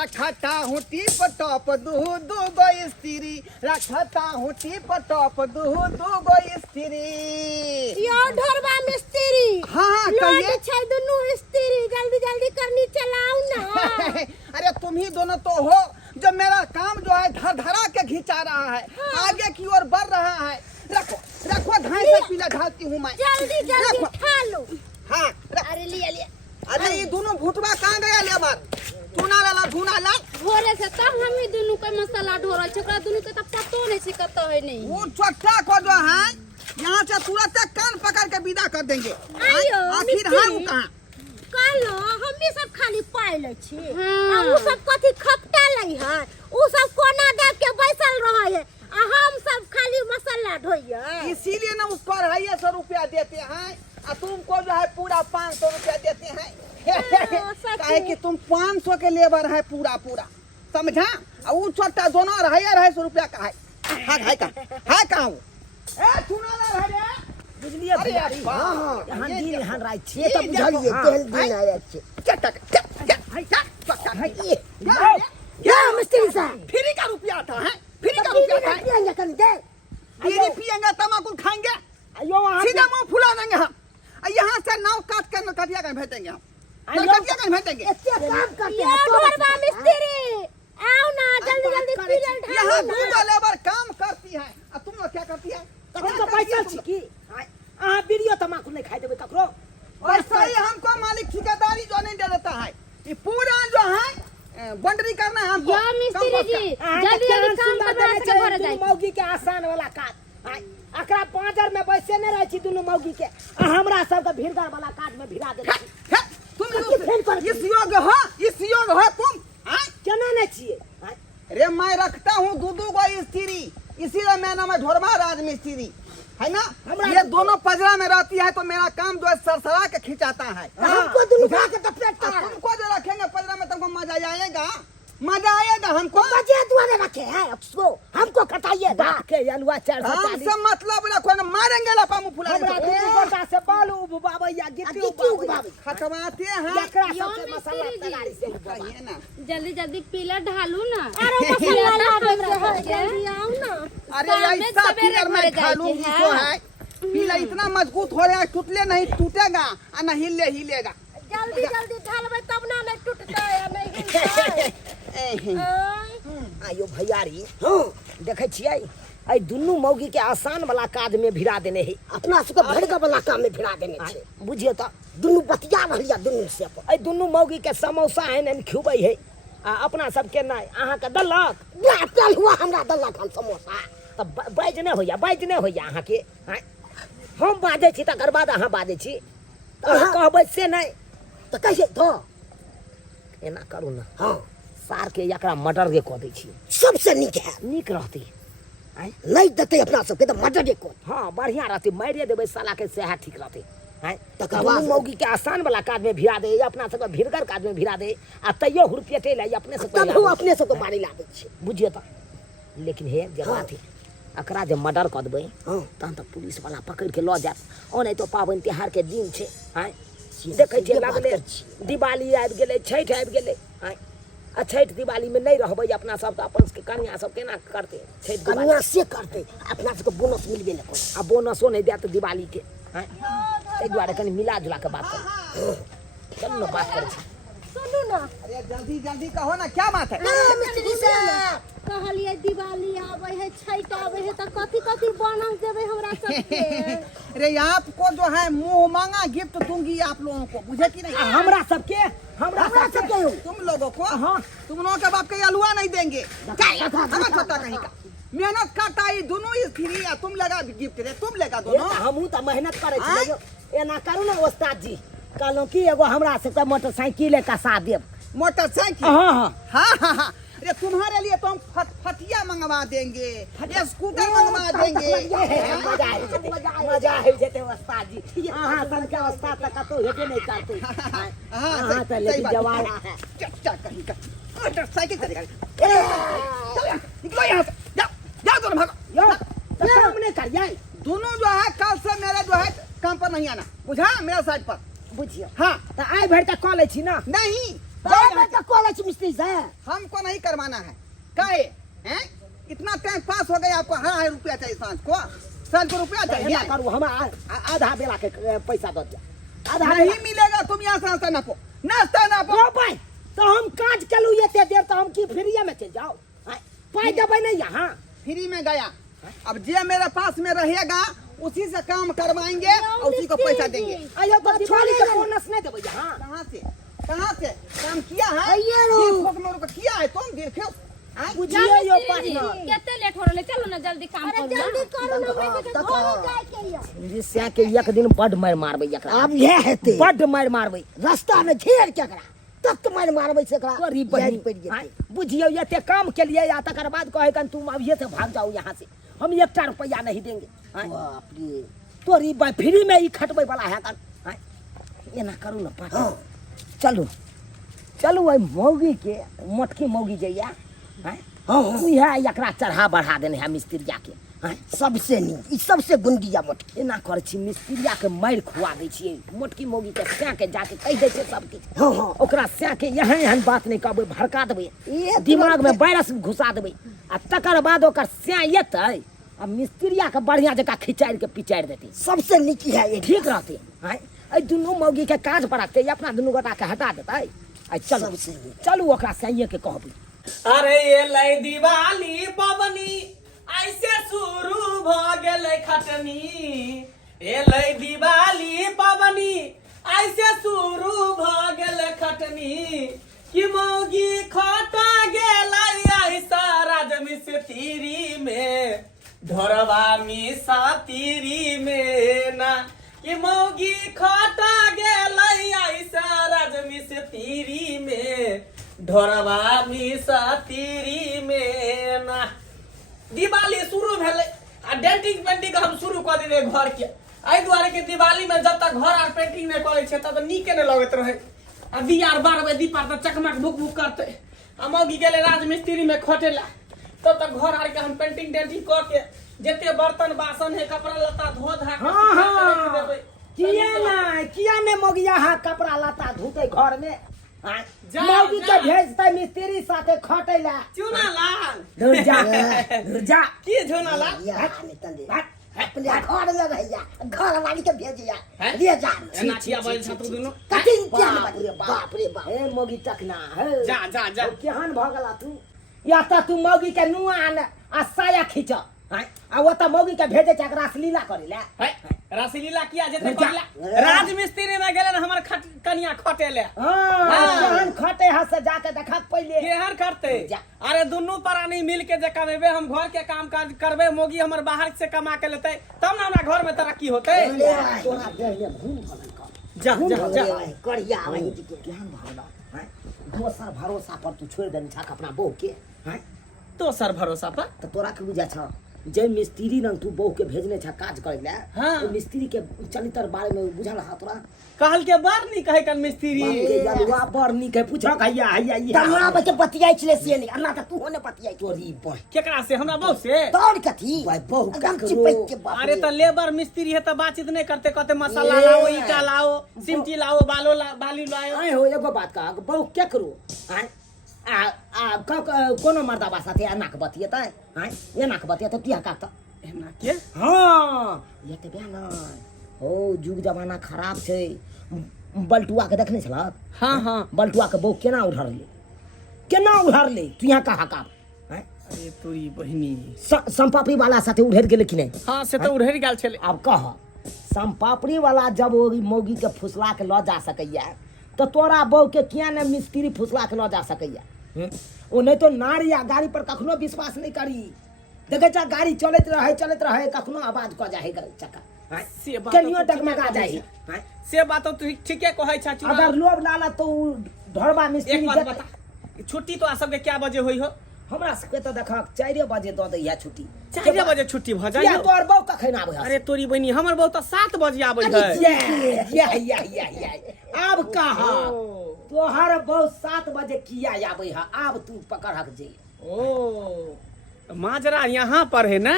रखता हूँ tip top दू गो स्त्री, रखता हूँ टिप टॉप दू गो स्त्री। यो ढोरबा मिस्त्री। हाँ कहिए। छै दुनू स्त्री, जल्दी जल्दी करनी चलाओ ना। अरे तुम ही दोनों तो हो जो मेरा काम जो है धर धरा के खिंचा रहा है, आगे की ओर बढ़ रहा है। रखो रखो, धान से पीला ढालती हूँ मैं। जल्दी जल्दी खा लो। हाँ अरे लिया लिया। अरे ये दोनों भूतवा कहाँ गया लेबर? चूना लाला धुना ला। भोरे से तब हम ही दोनों का मसाला ढोरल छै, ओकरा दोनों के तब पतो नहीं सिकता है नहीं। वो छोटा को जो है यहाँ से तुरंत कान पकड़ के विदा कर देंगे। आखिर है वो कहाँ? कालो हम भी सब खाली पाइ ले छी। वो सब कथी खपटा लै है, वो सब कोना दाब के बैसल रहे है, हम सब खाली मसाला ढोइए। इसीलिए ना उस पर 250 रुपया देते हैं और तुमको जो है पूरा 500 रुपया देते हैं। काहे कि तुम 500 के लेबर है पूरा पूरा, समझा? और वो छोटा दोनों 250 रुपया का है। है कहाँ वो? ए सुना ना रे, बुझलिए बिहारी। हां यहाँ दिन यहाँ रात छे त बुझलिए तेल दिन आया छे। चटक या मिस्त्री साहब फ्री का रुपया आता है, फ्री का रुपया आता है। पिएंगे कन दे, बीड़ी पिएंगे, तमाकू खाएंगे, अयो वहां सीधा मुंह फुला देंगे हम। यहाँ से नाव काट के नरकटिया कहीं भेजेंगे हम, नरकटिया कहीं भेजेंगे। इतना काम करते यो हैं तो ढोरबा मिस्त्री आओ ना, जल्दी जल्दी पीलन यहाँ ढालो दो ना। लेबर काम करती है और तुम लोग क्या करती है? तुमको पैसा छी की आ बीड़ियो तमाकू नहीं खाई देबे ककरो। वैसा ही हमको मालिक ठेकेदारी जो नहीं दे देता है, ये पूरा जो है बंडरी करना है हमको। या मिस्त्री जी जल्दी जल्दी काम करवा के घर जाए। मौगी के आसान वाला काज अकरा 5000 में बैसे नहीं रहे छी दुनु मौगी के, हमरा सब के भीड़गार वाला काज में भिड़ा दे। तुम इस योग हो तुम? केना नहीं छिए? अरे मैं रखता हूँ दो गो स्त्री, इसीलिए मेरा नाम है ढोरबा राजमिस्त्री, है ना? ये दोनों पजरा में रहती है तो मेरा काम जो है सरसरा के खिंचाता है। हमको दुनु खा के तो पेट का तुमको जो रखेंगे पजरा में तुमको मजा आएगा, मजा आएगा हमको। बजे दुआरे रखे हैं उसको, हमको कटाइए बाप के अलुआ 440 हमसे मतलब रखो ना, मारेंगे लपा मुंह फुला हमरा दुनु गोटा से बालू उबाबैया गिट्टी उबाबैया खटवाते हैं एकरा सबसे मसाला तैयारी से कहिए ना। जल्दी जल्दी पीला ढालू ना। अरे मसाला लावे के है जल्दी आओ ना। अरे ऐसा पीलर मैं खा लूंगी तो है, पीला इतना मजबूत हो रहा है, टूटले नहीं टूटेगा और न हिलेगा। जल्दी जल्दी ढालबे तब ना नहीं टूटता है नहीं हिलता। आयो भैयारी देखे छियै आई दुनु मौगी के आसान वाला काज में भिड़ा देने है, अपना सबके भड़का वाला काम में भिड़ा देने छै। बुझियो त दुनु बतिया रहलिया दुनु से आई दुनु मौगी के समोसा है न खुबै है आ अपना सबके नहीं अहाँ के दलक बाटल हुआ हमरा दलक हम समोसा त बाज नहीं होया अहाँ के। हम बाजै छी तकर बाद अहाँ बाजै छी त कहबै से नहीं त कैसे तो एना करू ना। हां सार के एकरा मर्डर के कह दै छी, सबसे नीक है, नीक रहती नहीं देते अपना सबके तो मर्डर के कह। हां बढ़िया रहती, मारिए देबै साला के सेहा ठीक रहती है। तकर मौगी के आसान वाला काज में भिड़ा दे, अपना सबके भीड़गर काज में भिड़ा दे आ तैयो हुरपियटे लाई अपने से तब अपने से को मारी लाबै छी बुझियो त। लेकिन हे जे बात है एकरा जे मर्डर कर देबै तहन त पुलिस वाला पकड़ के ल जात। ओ नहीं तो पाबन त्योहार के दिन छै हैं, देखै छियै लागले दिवाली आबि गेलै, छठ आबि गेलै हैं। आ छठ दिवाली में नहीं रहबै अपना सब त अपन के कन्या सब केना करते छठ कन्या से करते, अपना सबके बोनस मिलबे न करे आ बोनसो नहीं देत दिवाली के हैं। ए दुआरे कनी मिला जुला के बात कर, चल न बात कर छी। सुनू ना। अरे जल्दी जल्दी कहो ना, क्या बात है? मिस्त्री साहब कहलिए दिवाली आवे है, छठ आवे है त कथी कथी बोनस देबे हमरा सबके? अरे आपको जो है मुंह मांगा गिफ्ट दूंगी आप लोगों को, बुझे कि नहीं? हमरा सबके तुम लोगों को, हाँ तुम लोगों के बाप के अलुआ नहीं देंगे। छोटा कहीं का मेहनत करता है दोनों ही फ्री है, तुम लगा गिफ्ट दे, तुम लेगा दोनों। हमहू त मेहनत करे छी, एना करू ना उस्ताद जी, कहलौं कि एगो हमरा सबके मोटरसाइकिल का सा देब। मोटरसाइकिल? हाँ। अरे तुम्हारे लिए तो हम फटिया मंगवा देंगे, स्कूटर मंगवा देंगे। मजा है जेते उस्ताद जी, अहाँ सन के उस्ताद तक तो हेबे नहीं करते। हां त लेकिन जवान चच्चा कहीं का मोटरसाइकिल चलेगा। निकलो यहाँ से, जाओ दोनों भागो। यो काम नहीं करिए, दोनों जो है कल से मेरे जो है काम पर नहीं आना, बुझा? मेरा साइड पर बुझियो। हाँ त आई भर तक कॉल छी ना? नहीं, कॉलेज मिस्त्री से हमको नहीं करवाना है। काहे हैं? इतना टाइम पास हो गया, आपको 1,000 रुपया चाहिए सांझ को रुपया चाहिए। करू हम आधा बेला के पैसा दो दिया, आधा नहीं मिलेगा। तुम यहाँ से नापो, नाश्ता नापो। पाई तो हम काज चलू एते देर तो हम की फ्रीए में चल जाओ, पाई देबै नहीं यहाँ फ्री में गया। अब जे मेरे पास में रहेगा उसी से काम करवाएंगे और उसी को पैसा देंगे। अयो तो दिवाली के बोनस नहीं देबै यहाँ। कहाँ से काम किया है? अइये रो किया है तुम देखो। बुझिए यो पार्टनर केते लेट हो रहले, चलो ना जल्दी काम करो। जल्दी करो ना, मैं के घर जाए के ये। जिससे के एक दिन बड मार मारबै एकरा। अब ये हेते बड मार मारबै, रास्ता में घेर के एकरा तत मार मारबै से एकरा तोरी बहन पड़ जेतै। बुझियो एते काम के लिए या तकर बाद कहे कन तुम अब ये से भाग जाओ यहाँ से, हम 1 रुपया नहीं देंगे। बाप रे तोरी भाई फ्री में ही खटबै वाला है कन। एना करू ना पार्टनर, चलू चलू भाई मौगी के मोटकी मौगी जइया हैं। उहे एकरा चढ़ा बढ़ा देने है मिस्त्रिया के हैं। सबसे नी सबसे गुंडिया मोटकी एना कर छी, मिस्त्रिया के मार खुआ दै छियै। मोटकी मौगी के स्या के जाके कह दै छै सब किछ। ओकरा स्या के एहन बात नहीं कहबै, भड़का देबै, दिमाग में वायरस घुसा देबै आ तकर बाद ओकर स्या एतै आ मिस्त्रिया के बढ़िया जका खिचाड़ के पिचाड़ देतै। सबसे नीक है ये ठीक रहतै हैं। ए दुनू मौगी के काज पड़तै, अपना दुनू गोटा के हटा देतै। आ चलू चलू ओकरा सहिए के कहबै। अरे ये लई दिवाली पवनी ऐसे शुरू भ गेलै खटनी। ए लई दिवाली पवनी ऐसे शुरू भ गेलै खटनी कि मौगी खटा गेलै ऐसा राजमिस्त्री में, ढोरवा मिसा तीरी में ना कि मौगी खटा गेलै ऐसा राजमिस्त्री में, ढोरवा मिसा तीरी में ना। दिवाली शुरू भेलै आ डेंटिंग पेंटिंग हम शुरू कर दिले घर के। एहि दुआरे कि दिवाली में जब तक घर आर पेंटिंग नहीं करे छै तब नीके नहीं लगैत रहे। आ दिया आर बारबै दीपा त चकमक भुक भुक करते। आ मौगी गेले राजमिस्त्री में खटेला, तब तक घर आर के हम पेंटिंग डेंटिंग क के जते बर्तन बासन है कपड़ा लत्ता धो धा के किया ने मौगिया हा कपड़ा लत्ता धोते घर में। मौगी के भेजते मिस्त्री साथे खटेला। चूना लाल दूर जा की झोना लाल अपने घर में रहिया, घर वाली के भेजिया ले जा। नाचिया बल छतु दुनु कथि क्या बाप रे बाप। ए मौगी टकना है, जा जा जा केहन भगला तू। या त तू मौगी के नुआ आ साया खींच आ वो त मौगी के भेजे छ रासलीला करेला। रासलीला किया जेते पगला राजमिस्त्री में गेले न हमर कनिया खटेले। केहन खटे ह से जाके देखा पहिले केहन करते। अरे दुनू प्राणी मिल के जे कमेबे, हम घर के काम काज करबे, मौगी हमर बाहर से कमा के लेते, तब ना हमरा घर में तरक्की होते। जा जा जा करिया वही केहन भगला हैं। दोसर भरोसा पर तू छोड़ देनी छा अपना बहू के हैं। तो सर भरोसा पर तो तोरा के बुझा छ जे मिस्त्री रंग तू बहू के भेजने छ काज करे ले। हाँ। मिस्त्री के चरित्र बारे में बुझल हा तोरा। कहल के बार नहीं कहे कन मिस्त्री के जलवा पर नी के पूछा हैया हैया हमरा बच्चे बतियाई छले से नहीं अल्लाह त तू होने बतियाई तोरी बह केकरा से हमरा बहु से तोर कथी भाई बहू का चिपक के बाप। अरे त लेबर मिस्त्री है त बातचीत नहीं करते, कहते मसाला लाओ, ईटा लाओ, सिमटी लाओ, बालू लाओ। आए हो एगो बात का बहू क्या करू हैं। कोनो मर्दाबा साथे एना के बतियेतै हैं। एना के बतियेतै तू का त एना के हां ये त बया न हो जुग जमाना खराब छै। बल्टुआ के देखने छलक। हां हां बल्टुआ के बहू केना उधरले तू यहाँ कहा का हैं। अरे तोरी बहिनी संपापड़ी वाला साथे उधर गेले कि नहीं। हां से तो उधर गेल छले। अब कह संपापड़ी वाला जब मौगी के फुसला के ल जा सकैया तो तोरा बहू के किया ने मिस्त्री फुसला के ल जा सकैया। ओ नहीं तो नारी या गाड़ी पर कखनो विश्वास नहीं करी। देखे जा गाड़ी चलत रहे कखनो आवाज क जाए चक्का से बात कनियो डगमगा जाए। से बात तो ठीके कहै छ। अगर लोभ लाला तो ढरबा मिस्त्री एक बात बता, छुट्टी तो आ सबके क्या बजे होई हो? हमरा सबके तो देखा 4 बजे द दैया छुट्टी। 4 बजे छुट्टी भ जाय। या तोर बहू कखन आबै है? अरे तोरी बहिनी हमर बहू तो 7 बजे आबै है। या अब कहा तोहर बहू 7 बजे किया आबै है? अब तू पकड़क जे। ओ माजरा यहाँ पर है ना।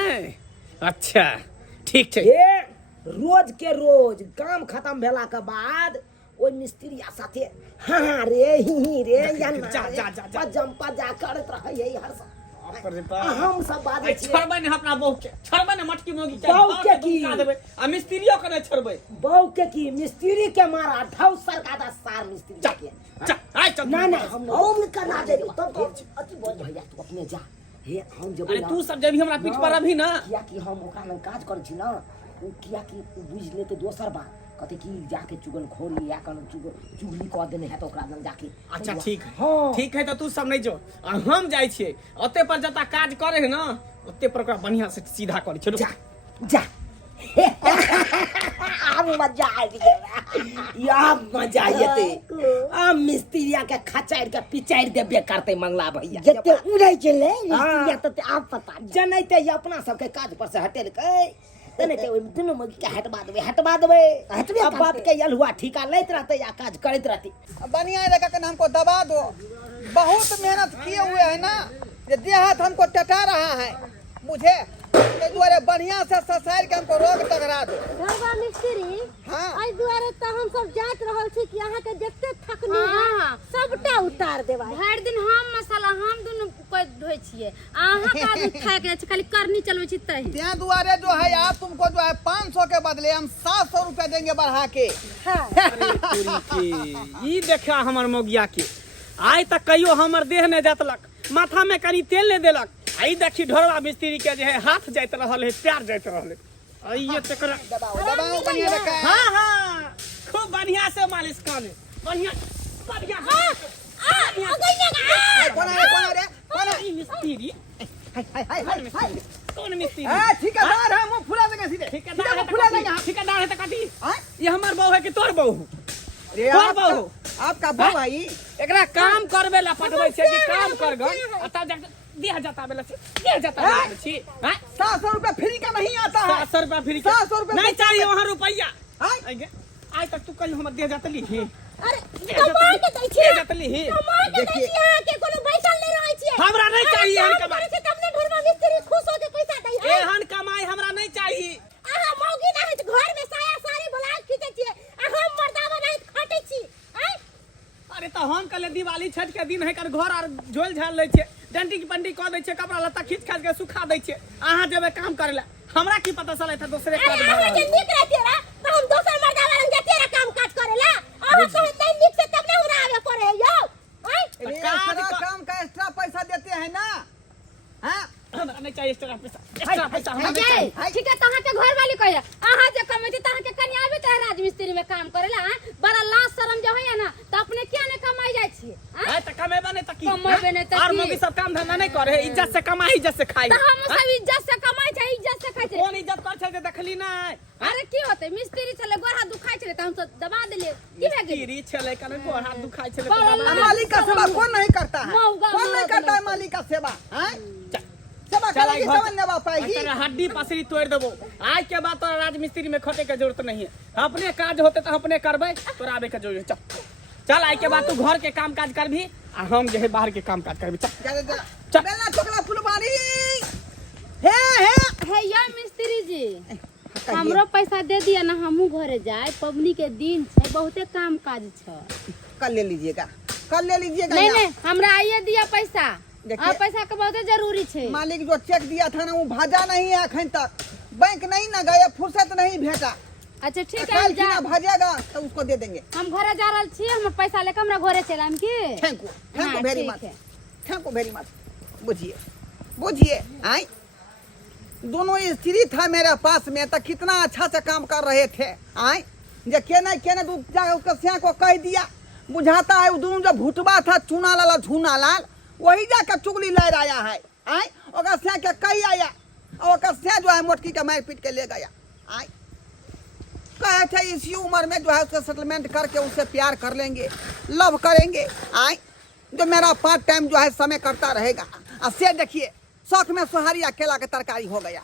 अच्छा ठीक छै। ये रोज के रोज काम खत्म भेला के बाद ओइ मिस्त्रिया साथे हाँ रे ही रे या जा। जंपा जा करत रहे यही हर अरे बा हम सब बाजे छियै छरबै ने अपना बहु के छरबै ने मटकी मोगी के बहु के की? का देबै आ मिस्त्रियो के ने छरबै बहू के की मिस्त्री के मारा ढौ सरका दा सार मिस्त्री के जा आइ चल ना हम करना दे तब अति बोल भैया तू अपने जा हे हम जब अरे तू सब जब भी हमरा पीठ पर अभी ना किया कि हम ओकरा लग काज करै छी ना उ किया कि बुझ ले तो दोसर बा कहते कि जाके चुगल खोरी या कन चुगली कह देने है तो ओकरा लग जाके अच्छा ठीक है हाँ। ठीक है तो तू सब नहीं जो आ हम जाय छियै ओते पर जता काज करे है ना ओते पर ओकरा बढ़िया से सीधा करै छै जा जा अब मजा आ गया या मजा आते अब मिस्त्रिया के खचाड़ के पिचाड़ देबे करते मंगला भैया जते उड़ै चले हाँ। या त आप पता जनैते ये अपना सबके काज पर से हटेल के तने के दुनू मगी के हटवा देबे अब बाप के यलहुआ ठिका लैत रहते या काज करैत रहते बढ़िया लगा के हमको दबा दो। बहुत मेहनत किए हुए है ना, ये देह हाथ हमको टटा रहा है, मुझे ते दुआरे बढ़िया से ससार के हमको रोग टकरा दो। घरवा मिस्त्री हाँ। आई दुआरे त हम सब जात रहल छी कि अहाँ के जते थकनी है सबटा उतार देबा। भरि दिन हम मसाला हम दुनु कोइ धोइ छियै अहाँ का आदमी खाए के छै खाली करनी चलबै छी तही त्या दुआरे जो है आप तुमको जो है 500 के बदले हम 700 रुपया देंगे बढ़ा के। ई देखा हमर मोगिया के आइ तक कहियो हमर देह ने जतलक माथा में कनी तेल ने देलक आई देखी ढोरवा मिस्त्री के जे है हाथ जाइत रहल है पैर जाइत रहल है आइए तकरा दबाओ बढ़िया लगा। हाँ हाँ खूब बढ़िया से मालिश कर बढ़िया बढ़िया कौन है ई मिस्त्री कौन मिस्त्री ठेकेदार है, मुंह फुला देंगे सीधे। ठेकेदार है फुला देंगे। ठेकेदार है तो काटी हाँ? ये हमर बहू है कि तोर बहू अरे कौन बहू आपका बहू भाई एकरा काम करबे ला पटबै छै कि काम कर गन अता जाके देह जता बेला छी देह जता बेला छी हां 700 रुपया फ्री का नहीं आता है। 700 रुपया फ्री 700 रुपया नहीं चाहिए वहां रुपया हाँ? आज तक तू कल हमर देह जतली ही अरे कमाई के दै छी जतली ही कमाई के दै छी अहाँ के कोनो बैसल नहीं रहै छी। हमरा नहीं चाहिए एहन कमाई से तब ने ढोरवा मिस्त्री खुश हो के पैसा दै है। एहन कमाई हमरा नहीं चाहिए अहाँ मौगी ना है घर में साया साड़ी ब्लाउज खींचे छी आ हम मर्दावा नहीं खाटे छी। हैं अरे तो हम कल दिवाली छठ के दिन है कर घर आर झोल झाल लै छै डंटी की पंटी क दै छै कपड़ा लत्ता खींच खाच के सुखा दै छै अहाँ जेबे काम करे ला हमरा की पता चले था दूसरे काज अरे हमरा जे निक रहते रा तो हम दोसर मर्दावा लंग जाते रा काम काज करे ला अहाँ कहत नहीं निक से तब ने हमरा आवे पड़े है यो। हैं एक्स्ट्रा काम का एक्स्ट्रा पैसा देते हैं ना। हाँ हमरा नहीं चाहिए एक्स्ट्रा पैसा हमरा नहीं चाहिए ठीक है तहाँ के घर वाली कहिया अहाँ जे कमेती तहाँ के कन्या आबे त राजमिस्त्री में काम करेला बड़ा लाज शरम जे होय ना त अपने क्या ने कमाई जाय छी है त कमेबे नहीं त की कमेबे नहीं त और की? मौगी सब काम धंधा नहीं करे इज्जत से कमाई इज्जत से खाई त हम सब इज्जत से कमाई छै इज्जत से खाई छै। कौन इज्जत कर छै जे देखली नहीं अरे की होते मिस्त्री चले गोर हाथ दुखाई छले त हम सब दबा देलिए की भए गेल कीरी छले कने गोर हाथ दुखाई छले बड़ा तो दबा मालिक का सेवा कौन नहीं करता है? मौगा कौन नहीं मौगा करता है मालिक का सेवा? हैं? चल। सेवा करेगी तब नवा पाएगी। तेरा हड्डी पसरी तोड़ देबो आज के बाद तोरा राजमिस्त्री में खटे के जरूरत नहीं है अपने काज होते तो अपने करबे तोरा आबे के जरूरत चल चल आज के बाद तू घर के काम काज करबी आ हम जे है बाहर के काम काज करबी चल चल। बेला चोकला फुलवारी हे है या मिस्त्री जी हमरो पैसा दे दिया ना हमहू घरे जाए पबनी के दिन छै बहुते काम काज छै। कल ले लीजिएगा, कल ले लीजिएगा। नहीं यहाँ। नहीं हमरा आइए दिया पैसा देखिए। आ पैसा के बहुते जरूरी छै। मालिक जो चेक दिया था ना वो भाजा नहीं है अखन तक, बैंक नहीं ना गए, फुर्सत नहीं भेटा। अच्छा ठीक है कल हम की ना जा भाजेगा तो उसको दे देंगे। हम घरे जा रहल छी हमर पैसा लेके हमरा घरे चलम की थैंक यू हाँ, वेरी ठीक मच, है। Thank you very much. बुझिए बुझिए आई दोनों स्त्री था मेरे पास में तो कितना अच्छा से काम कर रहे थे। आई जे केने तू जाकर उसके सिया को कह दिया, बुझाता है वो दोनों जो भुटवा था चूना लाल झूना लाल वही जाकर चुगली लहराया है। आई ओकर सिया के कही आया और ओकर सिया जो है मोटकी के मार पीट के ले गया। आई कहे थे इसी उम्र में जो है उसका सेटलमेंट करके उससे प्यार कर लेंगे, लव करेंगे। आई जो मेरा पार्ट टाइम जो है समय करता रहेगा। और से देखिए शौक में सोहारी अकेला के तरकारी हो गया।